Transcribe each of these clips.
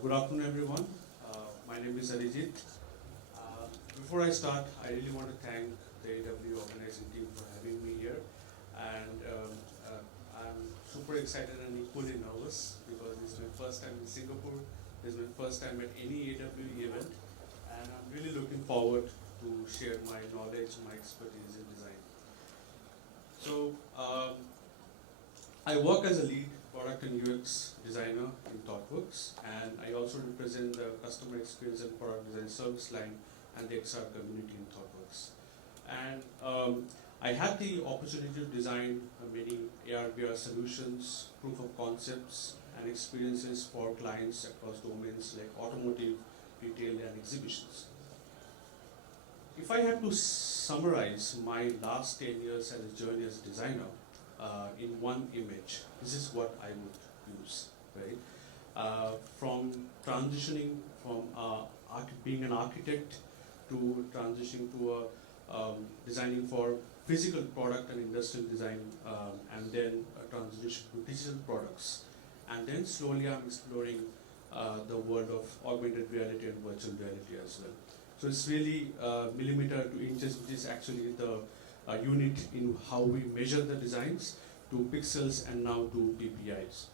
Good afternoon, everyone. My name is Arijit. Before I start, I really want to thank the AW organizing team for having me here. And I'm super excited and equally nervous because this is my first time in Singapore. This is my first time at any AW event. And I'm really looking forward to share my knowledge, my expertise in design. So, I work as a lead product and UX designer in ThoughtWorks, and I also represent the customer experience and product design service line and the XR community in ThoughtWorks. And I had the opportunity to design many AR/VR solutions, proof of concepts, and experiences for clients across domains like automotive, retail, and exhibitions. If I had to summarize my last 10 years as a journey as a designer, in one image, this is what I would use, right? From transitioning from being an architect to transitioning to designing for physical product and industrial design, and then transition to digital products. And then slowly I'm exploring the world of augmented reality and virtual reality as well. So it's really millimeter to inches, which is actually the unit in how we measure the designs, to pixels and now to PPIs.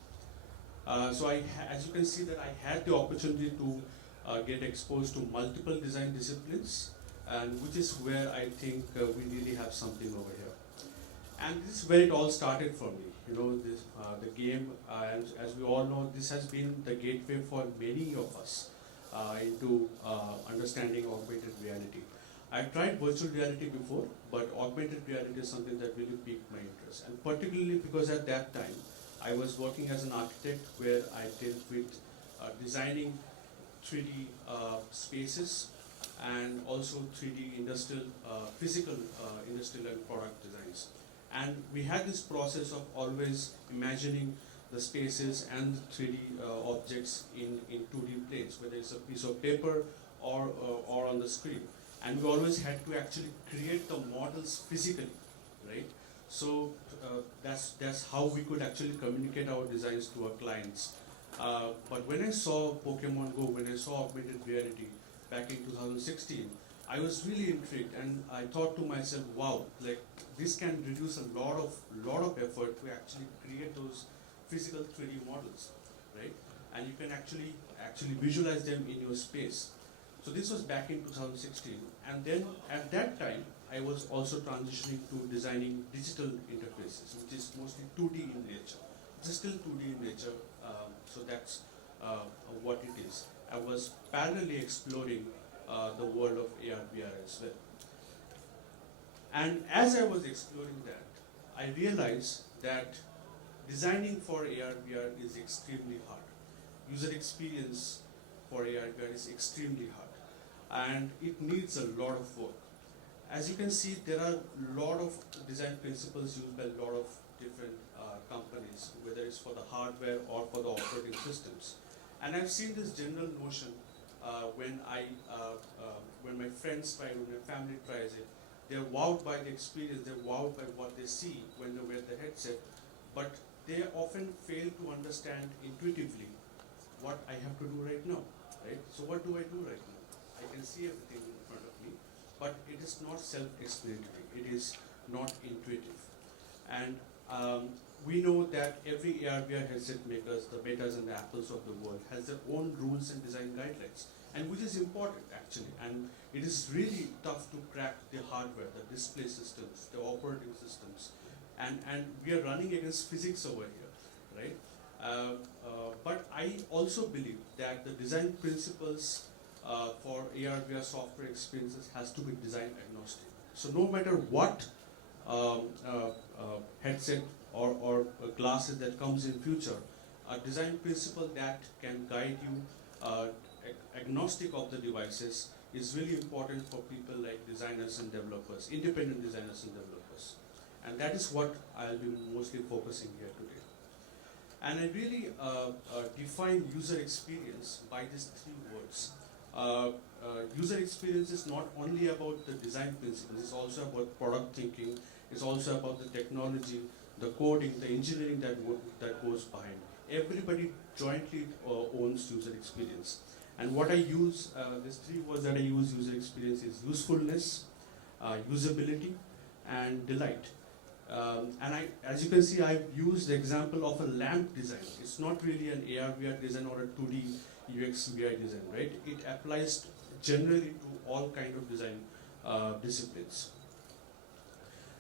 So as you can see that I had the opportunity to get exposed to multiple design disciplines, and which is where I think we really have something over here. And this is where it all started for me. You know, the game, as we all know, this has been the gateway for many of us into understanding augmented reality. I've tried virtual reality before, but augmented reality is something that really piqued my interest. And particularly because at that time, I was working as an architect where I dealt with designing 3D spaces and also 3D industrial, physical industrial and product designs. And we had this process of always imagining the spaces and 3D objects in 2D planes, whether it's a piece of paper or on the screen. And we always had to actually create the models physically, right? So that's how we could actually communicate our designs to our clients. But when I saw Pokemon Go, when I saw augmented reality back in 2016, I was really intrigued, and I thought to myself, wow, like this can reduce a lot of effort to actually create those physical 3D models, right? And you can actually visualize them in your space. So this was back in 2016, and then at that time, I was also transitioning to designing digital interfaces, which is mostly 2D in nature. It's still 2D in nature, so that's what it is. I was parallelly exploring the world of AR/VR as well. And as I was exploring that, I realized that designing for AR/VR is extremely hard. User experience for AR/VR is extremely hard, and it needs a lot of work. As you can see, there are a lot of design principles used by a lot of different companies, whether it's for the hardware or for the operating systems. And I've seen this general notion when my friends try it, when my family tries it. They're wowed by the experience, they're wowed by what they see when they wear the headset, but they often fail to understand intuitively what I have to do right now, right? So what do I do right now? I can see everything in front of me, but it is not self-explanatory, it is not intuitive. And we know that every AR/VR headset makers, the Metas and the Apples of the world, has their own rules and design guidelines, and which is important actually. And it is really tough to crack the hardware, the display systems, the operating systems, and we are running against physics over here, right? But I also believe that the design principles for AR/VR software experiences has to be design agnostic. So no matter what headset or glasses that comes in future, a design principle that can guide you agnostic of the devices is really important for people like designers and developers, independent designers and developers. And that is what I'll be mostly focusing here today. And I really define user experience by these three words. User experience is not only about the design principles, it's also about product thinking, it's also about the technology, the coding, the engineering that goes behind. Everybody jointly owns user experience. And what I use, these three words that I use user experience is usefulness, usability, and delight. As you can see, I've used the example of a lamp design. It's not really an AR/VR design or a 2D UX/UI design, right? It applies generally to all kind of design disciplines.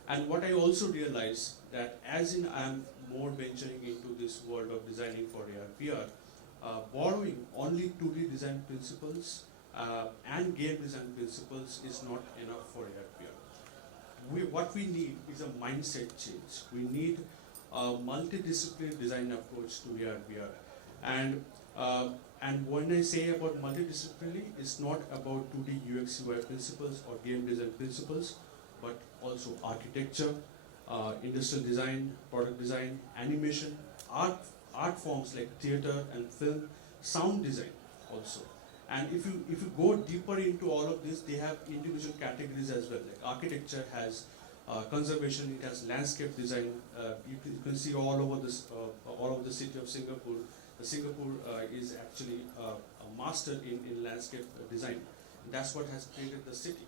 And what I also realized that as I'm more venturing into this world of designing for AR/VR, borrowing only 2D design principles and game design principles is not enough for AR/VR. What we need is a mindset change. We need a multidisciplinary design approach to AR/VR. And when I say about multidisciplinary, it's not about 2D UX/UI principles or game design principles, but also architecture, industrial design, product design, animation, art forms like theater and film, sound design also. And if you go deeper into all of this, they have individual categories as well. Like architecture has conservation, it has landscape design. You can see all over the city of Singapore. Singapore is actually a master in landscape design. That's what has created the city.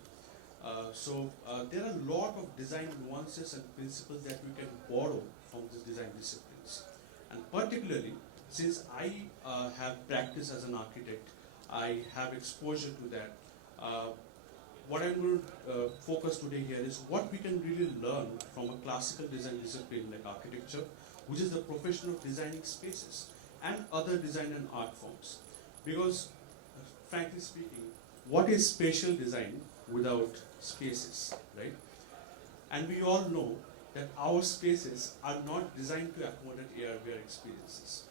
So there are a lot of design nuances and principles that we can borrow from these design disciplines. And particularly, since I have practiced as an architect, I have exposure to that. What I'm going to focus today here is what we can really learn from a classical design discipline like architecture, which is the profession of designing spaces, and other design and art forms. Because, frankly speaking, what is spatial design without spaces, right? And we all know that our spaces are not designed to accommodate AR/VR experiences.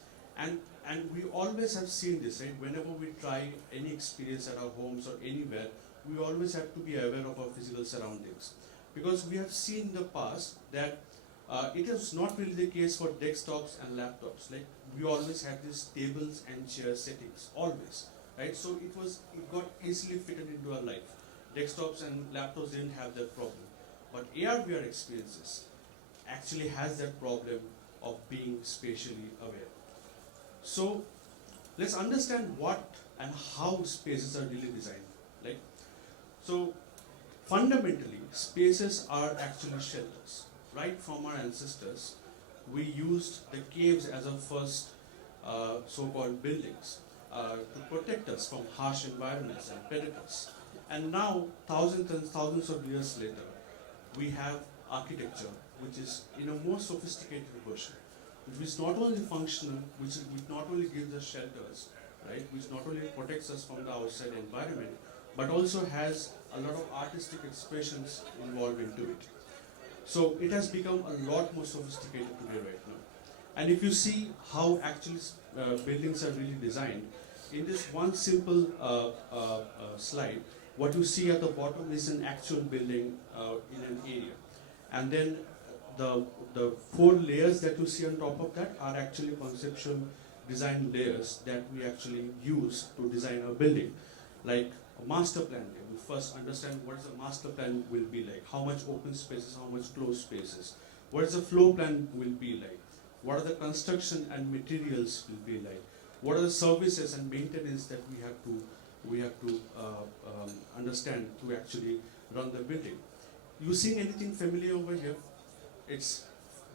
And we always have seen this, right? Whenever we try any experience at our homes or anywhere, we always have to be aware of our physical surroundings. Because we have seen in the past that it is not really the case for desktops and laptops. Like we always had these tables and chair settings, always, right? So it got easily fitted into our life. Desktops and laptops didn't have that problem. But AR/VR experiences actually has that problem of being spatially aware. So let's understand what and how spaces are really designed. Like, so fundamentally, spaces are actually shelters. Right from our ancestors, we used the caves as our first so-called buildings to protect us from harsh environments and predators. And now, thousands and thousands of years later, we have architecture, which is in a more sophisticated version, which is not only functional, which not only gives us shelters, right, which not only protects us from the outside environment, but also has a lot of artistic expressions involved into it. So it has become a lot more sophisticated today right now. And if you see how actually buildings are really designed, in this one simple slide, what you see at the bottom is an actual building in an area. And then the 4 layers that you see on top of that are actually conceptual design layers that we actually use to design a building. Like a master plan layer. We first understand what is a master plan will be like, how much open spaces, how much closed spaces, what is the floor plan will be like, what are the construction and materials will be like, what are the services and maintenance that we have to understand to actually run the building. You seeing anything familiar over here? It's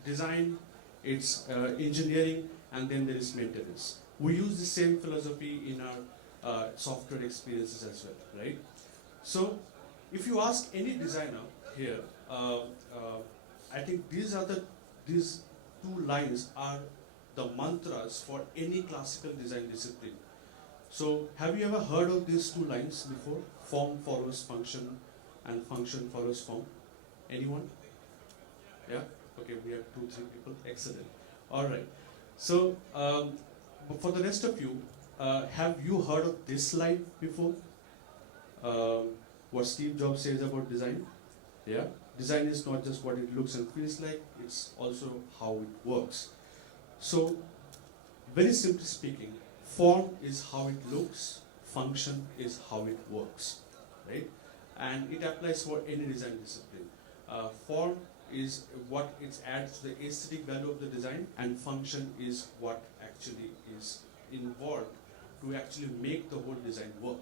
design, it's engineering, and then there is maintenance. We use the same philosophy in our software experiences as well, right? So, if you ask any designer here, I think these 2 lines are the mantras for any classical design discipline. So, have you ever heard of these 2 lines before? Form follows function, and function follows form. Anyone? Yeah? Okay, we have 2-3 people. Excellent. All right. So, for the rest of you, have you heard of this slide before? What Steve Jobs says about design? Yeah? Design is not just what it looks and feels like, it's also how it works. So, very simply speaking, form is how it looks, function is how it works, right? And it applies for any design discipline. Form is what it adds to the aesthetic value of the design, and function is what actually is involved to actually make the whole design work.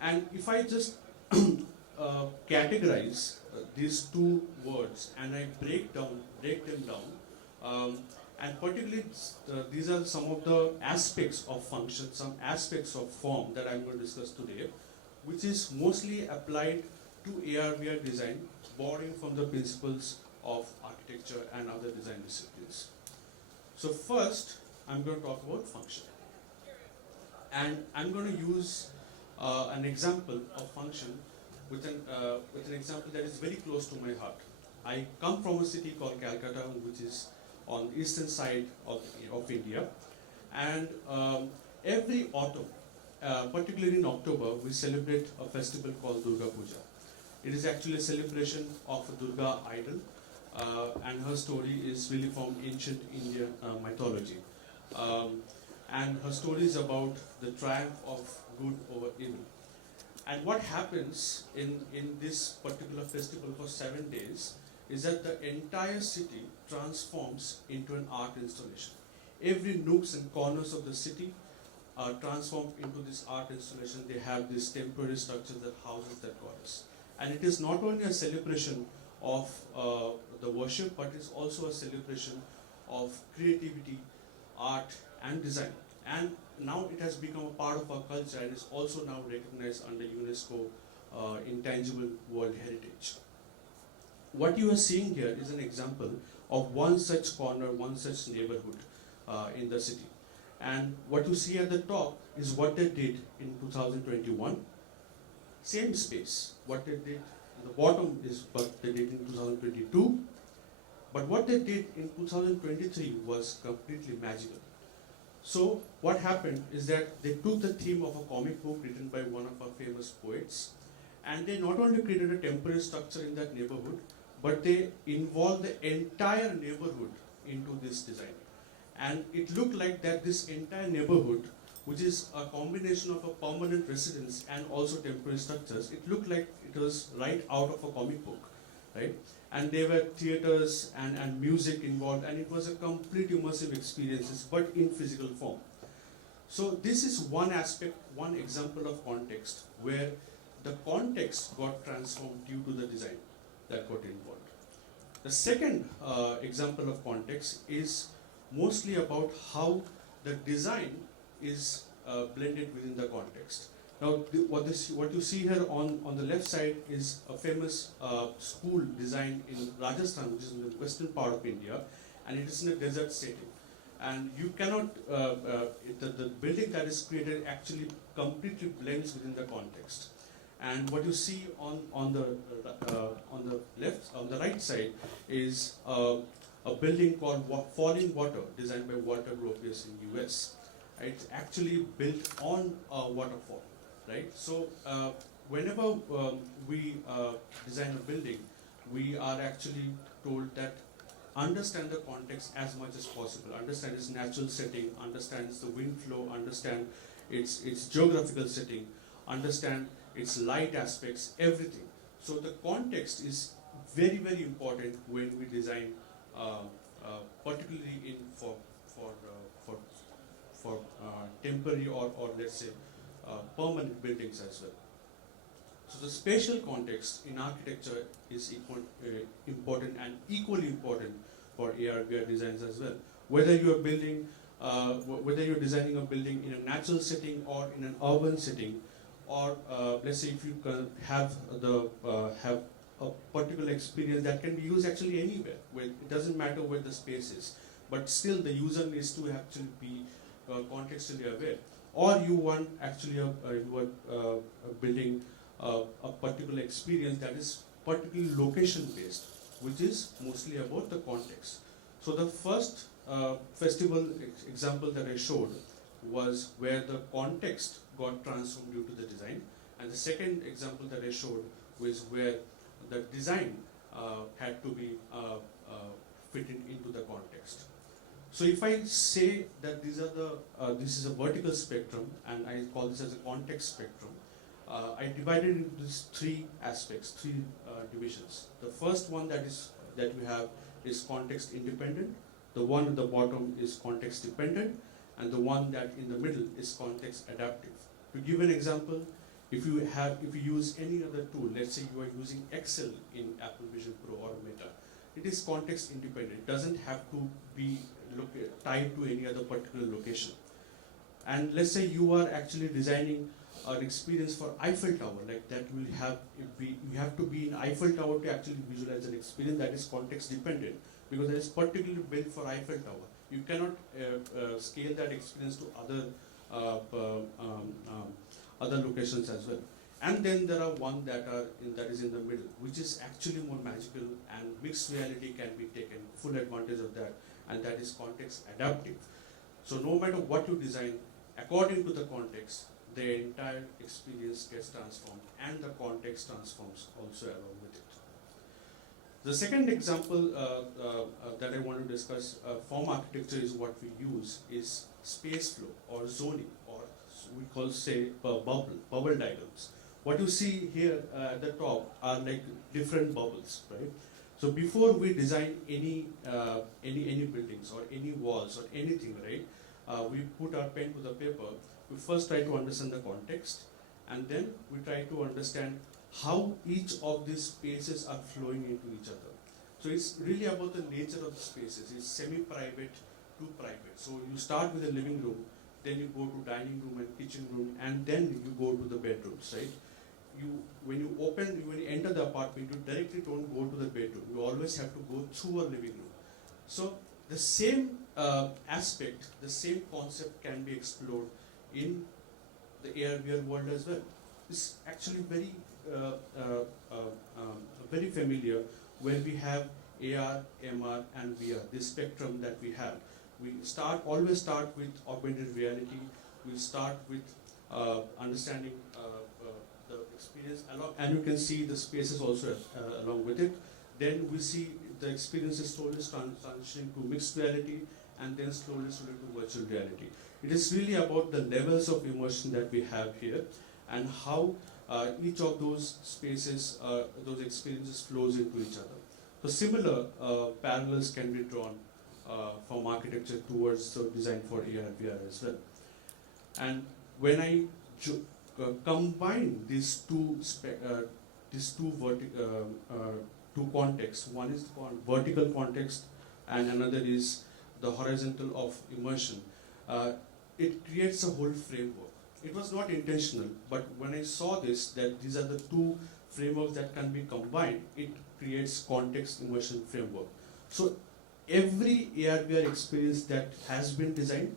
And if I just categorize these two words and I break them down, and particularly these are some of the aspects of function, some aspects of form that I'm going to discuss today, which is mostly applied to AR/VR design, borrowing from the principles of architecture and other design disciplines. So first, I'm going to talk about function. And I'm going to use an example of function with an example that is very close to my heart. I come from a city called Calcutta, which is on the eastern side of India. And every autumn, particularly in October, we celebrate a festival called Durga Puja. It is actually a celebration of a Durga idol, and her story is really from ancient Indian mythology. And her story is about the triumph of good over evil. And what happens in this particular festival for 7 days is that the entire city transforms into an art installation. Every nooks and corners of the city are transformed into this art installation. They have this temporary structure that houses that goddess. And it is not only a celebration of the worship, but it's also a celebration of creativity, art, and design. And now it has become a part of our culture and is also now recognized under UNESCO Intangible World Heritage. What you are seeing here is an example of one such corner, one such neighborhood in the city. And what you see at the top is what they did in 2021. Same space. What they did at the bottom is what they did in 2022. But what they did in 2023 was completely magical. So what happened is that they took the theme of a comic book written by one of our famous poets, and they not only created a temporary structure in that neighborhood, but they involved the entire neighborhood into this design. And it looked like that this entire neighborhood, which is a combination of a permanent residence and also temporary structures, it looked like it was right out of a comic book, right? And there were theaters and music involved, and it was a complete immersive experience, but in physical form. So this is one aspect, one example of context, where the context got transformed due to the design that got involved. The second example of context is mostly about how the design is blended within the context. Now, what you see here on the left side is a famous school design in Rajasthan, which is in the western part of India, and it is in a desert setting. And you cannot, the building that is created actually completely blends within the context. And what you see on the left, on the right side, is a building called Falling Water, designed by Walter Gropius in US. It's actually built on a waterfall. Right? So whenever we design a building, we are actually told that understand the context as much as possible. Understand its natural setting, understand the wind flow, understand its geographical setting, understand its light aspects, everything. So the context is very, very important when we design, particularly for temporary or let's say permanent buildings as well. So the spatial context in architecture is important and equally important for AR/VR designs as well. Whether you are building, whether you're designing a building in a natural setting or in an urban setting, or let's say if you can have a particular experience that can be used actually anywhere. Where it doesn't matter where the space is, but still the user needs to actually be contextually aware. Or you want actually you are building a particular experience that is particularly location based, which is mostly about the context. So the first festival example that I showed was where the context got transformed due to the design, and the second example that I showed was where the design had to be fitted into the context. So if I say that this is a vertical spectrum, and I call this as a context spectrum, I divided into these three aspects, three divisions. The first one that we have is context independent. The one at the bottom is context dependent, and the one that in the middle is context adaptive. To give an example, if you use any other tool, let's say you are using Excel in Apple Vision Pro or Meta, it is context independent. It doesn't have to be tied to any other particular location. And let's say you are actually designing an experience for Eiffel Tower, like that will have, you have to be in Eiffel Tower to actually visualize an experience that is context dependent, because it is particularly built for Eiffel Tower. You cannot scale that experience to other locations as well. And then there are one that is in the middle, which is actually more magical, and mixed reality can be taken full advantage of that, and that is context adaptive. So no matter what you design, according to the context, the entire experience gets transformed, and the context transforms also along with it. The second example that I want to discuss, form architecture, is what we use is space flow or zoning, or we call, say, bubble diagrams. What you see here at the top are like different bubbles, right? So before we design any buildings or any walls or anything, right? We put our pen to the paper. We first try to understand the context, and then we try to understand how each of these spaces are flowing into each other. So it's really about the nature of the spaces. It's semi-private to private. So you start with a living room, then you go to dining room and kitchen room, and then you go to the bedrooms, right? When you enter the apartment, you directly don't go to the bedroom. You always have to go through a living room. So the same aspect, the same concept can be explored in the AR/VR world as well. It's actually very familiar, where we have AR, MR, and VR, this spectrum that we have. We always start with augmented reality. We start with understanding the experience, and you can see the spaces also along with it. Then we see the experiences slowly transitioning to mixed reality, and then slowly to virtual reality. It is really about the levels of immersion that we have here, and how each of those spaces, those experiences flows into each other. So similar parallels can be drawn from architecture towards the design for AR/VR as well. And when I combine these two contexts, one is the vertical context and another is the horizontal of immersion, it creates a whole framework. It was not intentional, but when I saw this, that these are the two frameworks that can be combined, it creates context immersion framework. So every AR/VR experience that has been designed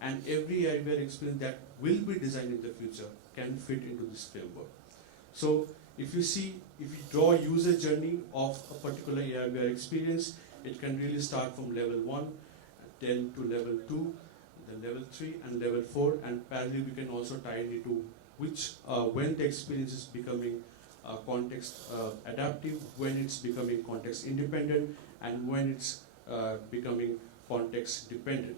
and every AR/VR experience that will be designed in the future can fit into this framework. So if you draw a user journey of a particular AR/VR experience, it can really start from level 1, then to level 2, then level 3, and level 4, and parallelly we can also tie it into when the experience is becoming context adaptive, when it's becoming context independent, and when it's becoming context dependent.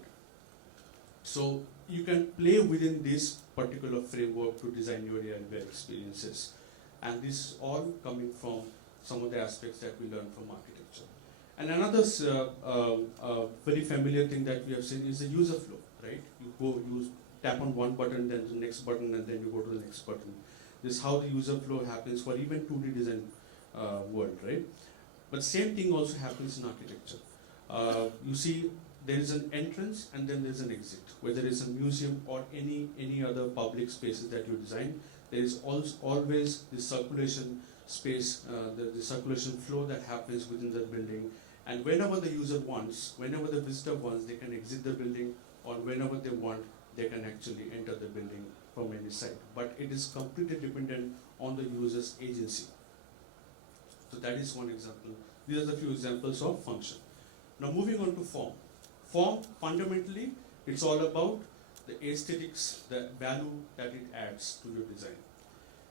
So you can play within this particular framework to design your AR/VR experiences, and this is all coming from some of the aspects that we learned from architecture. And another very familiar thing that we have seen is the user flow, right? You tap on one button, then the next button, and then you go to the next button. This is how the user flow happens for even 2D design world, right? But same thing also happens in architecture. You see, there is an entrance and then there is an exit. Whether it's a museum or any other public spaces that you design, there is always the circulation space, the circulation flow that happens within the building. And whenever the user wants, whenever the visitor wants, they can exit the building, or whenever they want, they can actually enter the building from any site. But it is completely dependent on the user's agency. So that is one example. These are the few examples of function. Now moving on to form. Form, fundamentally, it's all about the aesthetics, the value that it adds to your design.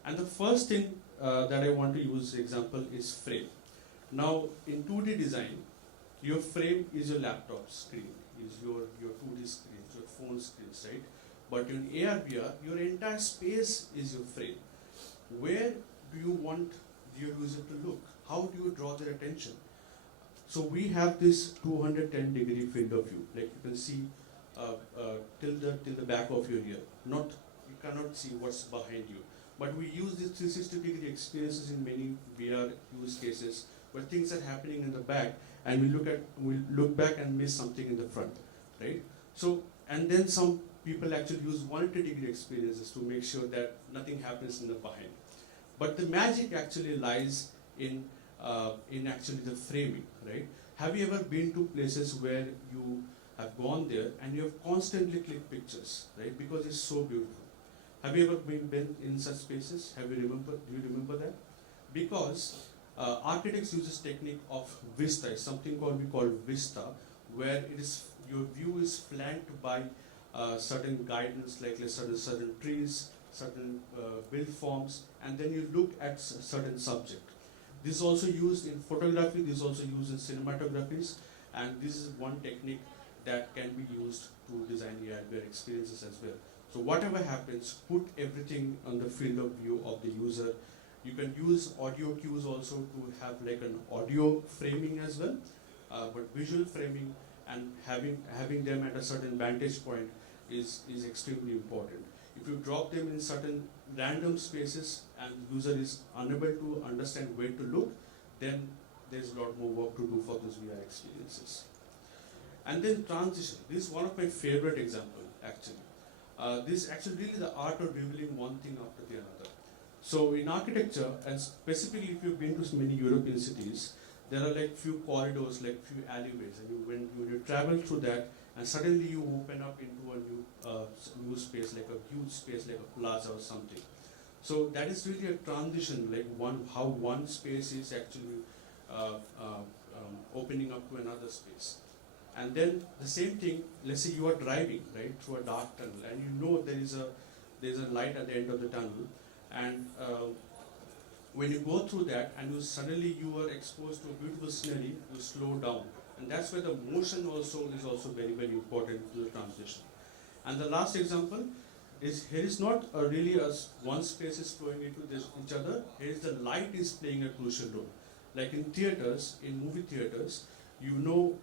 And the first thing that I want to use example is frame. Now in 2D design, your frame is your laptop screen, is your 2D screens, your phone screens, right? But in AR/VR, your entire space is your frame. where do you want your user to look? How do you draw their attention? So we have this 210-degree field of view, like you can see till the back of your ear. Not you cannot see what's behind you, but we use these 360-degree experiences in many VR use cases where things are happening in the back, and we look back and miss something in the front, right? So and then some people actually use 180-degree experiences to make sure that nothing happens in the behind. But the magic actually lies in actually the framing, right? Have you ever been to places where you have gone there and you have constantly clicked pictures, right? Because it's so beautiful. Have you ever been in such spaces? Do you remember that? Because architects use this technique of vista, something we call vista, where it is your view is flanked by certain guidance, like certain trees, certain build forms, and then you look at certain subject. This is also used in photography, this is also used in cinematographies, and this is one technique that can be used to design AR/VR experiences as well. So whatever happens, put everything on the field of view of the user. You can use audio cues also to have like an audio framing as well, but visual framing and having them at a certain vantage point is extremely important. If you drop them in certain random spaces and the user is unable to understand where to look, then there's a lot more work to do for those VR experiences. And then transition. This is one of my favorite examples, actually. This is actually really the art of revealing one thing after the another. So in architecture, and specifically if you've been to many European cities, there are like few corridors, like few alleyways, and when you travel through that, and suddenly you open up into a new space, like a huge space, like a plaza or something. So that is really a transition, like how one space is actually opening up to another space. And then the same thing, let's say you are driving right through a dark tunnel, and you know there's a light at the end of the tunnel, and when you go through that and suddenly you are exposed to a beautiful scenery, you slow down. And that's where the motion also is very, very important to the transition. And the last example is here is not really one space is flowing into each other. Here is the light is playing a crucial role. Like in theaters, in movie theaters, you know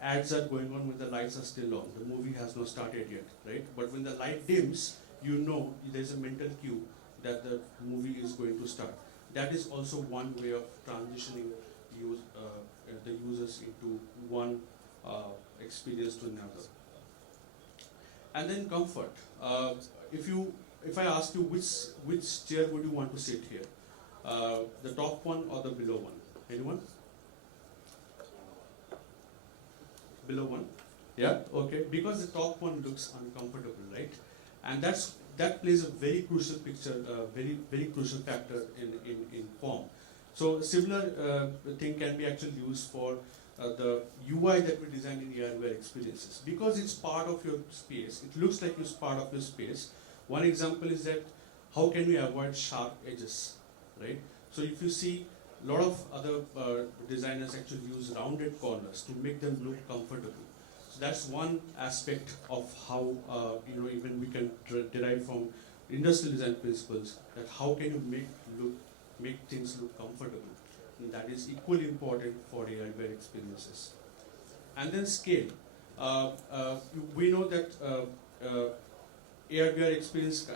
ads are going on when the lights are still on. The movie has not started yet, right? But when the light dims, you know there's a mental cue that the movie is going to start. That is also one way of transitioning the users into one experience to another. And then comfort. If I ask you which chair would you want to sit here, the top one or the below one? Anyone? Below one? Yeah. Okay. Because the top one looks uncomfortable, right? And that plays a very crucial very crucial factor in form. So similar thing can be actually used for the UI that we design in AR/VR experiences. Because it's part of your space, it looks like it's part of your space. One example is that how can we avoid sharp edges, right? So if you see a lot of other designers actually use rounded corners to make them look comfortable. So that's one aspect of how even we can derive from industrial design principles, that how can you make things look comfortable. And that is equally important for AR/VR experiences. And then scale. We know that AR/VR experience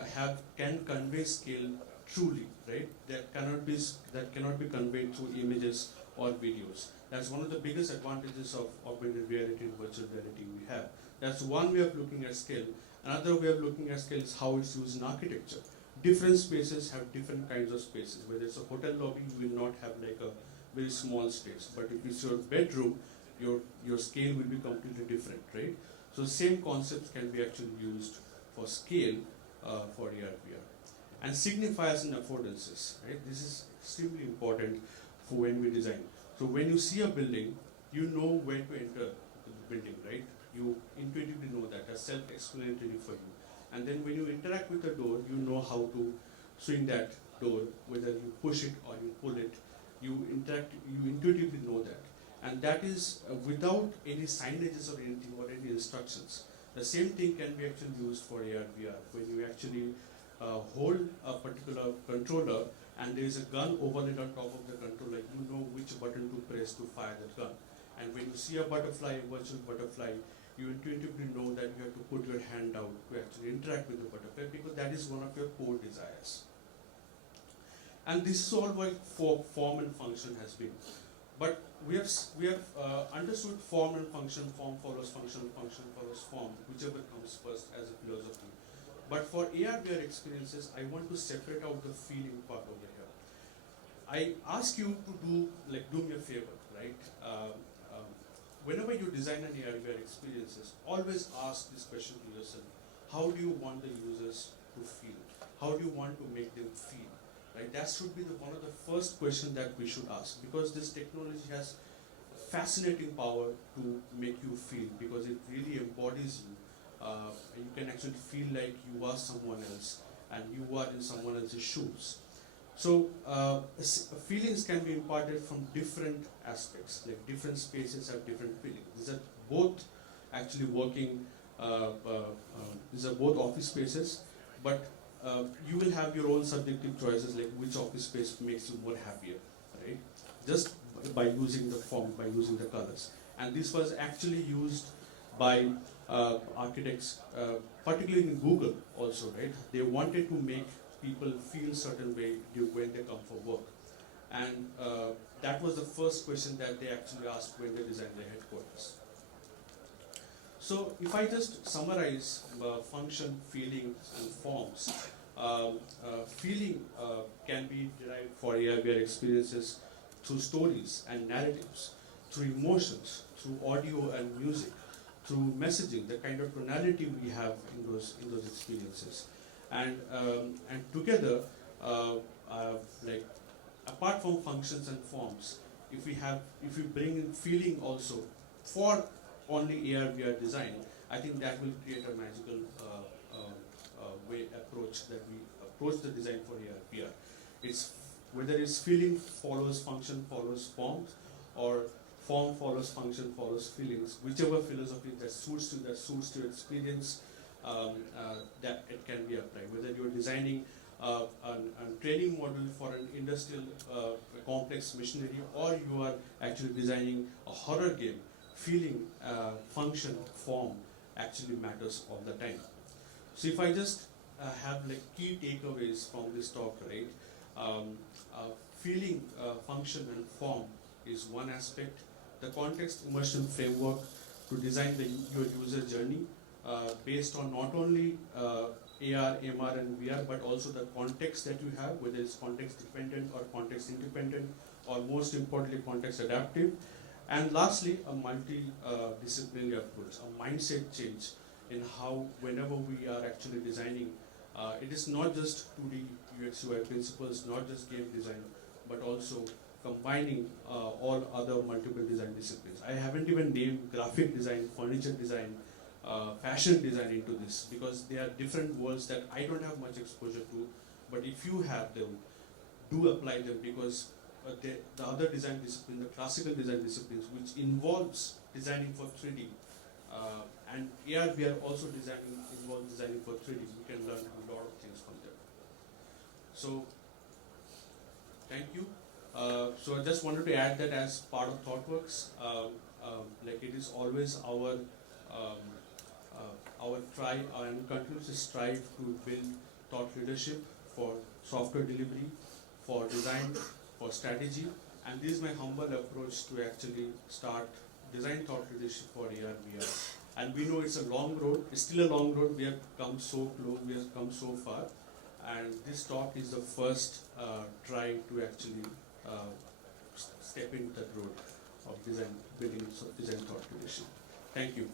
can convey scale truly, right? That cannot be conveyed through images or videos. That's one of the biggest advantages of augmented reality and virtual reality we have. That's one way of looking at scale. Another way of looking at scale is how it's used in architecture. Different spaces have different kinds of spaces. Whether it's a hotel lobby, you will not have like a very small space. But if it's your bedroom, your scale will be completely different, right? So same concepts can be actually used for scale for AR/VR. And signifiers and affordances, right? This is extremely important for when we design. So when you see a building, you know where to enter the building, right? You intuitively know that. That's self-explanatory for you. And then when you interact with the door, you know how to swing that door, whether you push it or you pull it. You intuitively know that. And that is without any signages or anything or any instructions. The same thing can be actually used for AR/VR when you actually hold a particular controller and there is a gun overlaid on top of the controller, you know which button to press to fire that gun. And when you see a butterfly, a virtual butterfly, you intuitively know that you have to put your hand out to actually interact with the butterfly, because that is one of your core desires. And this is all what form and function has been. But we have understood form and function, form follows function, function follows form, whichever comes first as a philosophy. But for AR/VR experiences, I want to separate out the feeling part over here. I ask you to do me a favor, right? Whenever you design an AR/VR experiences, always ask this question to yourself: how do you want the users to feel? How do you want to make them feel? Right? That should be one of the first questions that we should ask, because this technology has fascinating power to make you feel, because it really embodies you. You can actually feel like you are someone else and you are in someone else's shoes. So feelings can be imparted from different aspects, like different spaces have different feelings. These are both actually working, these are both office spaces, but you will have your own subjective choices, like which office space makes you more happier, right? Just by using the font, by using the colors. And this was actually used by architects, particularly in Google also, right? They wanted to make people feel certain way when they come for work. And that was the first question that they actually asked when they designed their headquarters. So if I just summarize function, feelings, and forms, feeling can be derived for AR/VR experiences through stories and narratives, through emotions, through audio and music, through messaging, the kind of tonality we have in those experiences, and together, like apart from functions and forms, if we bring in feeling also for only AR/VR design, I think that will create a magical approach that we approach the design for AR/VR. It's whether it's feeling follows function follows forms, or form follows function follows feelings, whichever philosophy that suits your experience, that it can be applied. Whether you're designing a training model for an industrial complex machinery, or you are actually designing a horror game, feeling, function, form actually matters all the time. So if I just have like key takeaways from this talk, right? Feeling, function, and form is one aspect. The context immersion framework to design your user journey based on not only AR, MR, and VR, but also the context that you have, whether it's context dependent or context independent, or most importantly, context adaptive. And lastly, a multi-disciplinary approach, a mindset change in how, whenever we are actually designing, it is not just 2D UX UI principles, not just game design, but also combining all other multiple design disciplines. I haven't even named graphic design, furniture design, fashion design into this, because they are different worlds that I don't have much exposure to, but if you have them, do apply them, because the other design discipline, the classical design disciplines, which involves designing for 3D, and AR/VR also involves designing for 3D. We can learn a lot of things from them. So, thank you. So I just wanted to add that as part of ThoughtWorks, like it is always our try and continues to strive to build thought leadership for software delivery, for design, for strategy, and this is my humble approach to actually start design thought leadership for AR/VR. And we know it's a long road. It's still a long road. We have come so close. We have come so far, and this talk is the first try to actually step into that road of building design thought leadership. Thank you.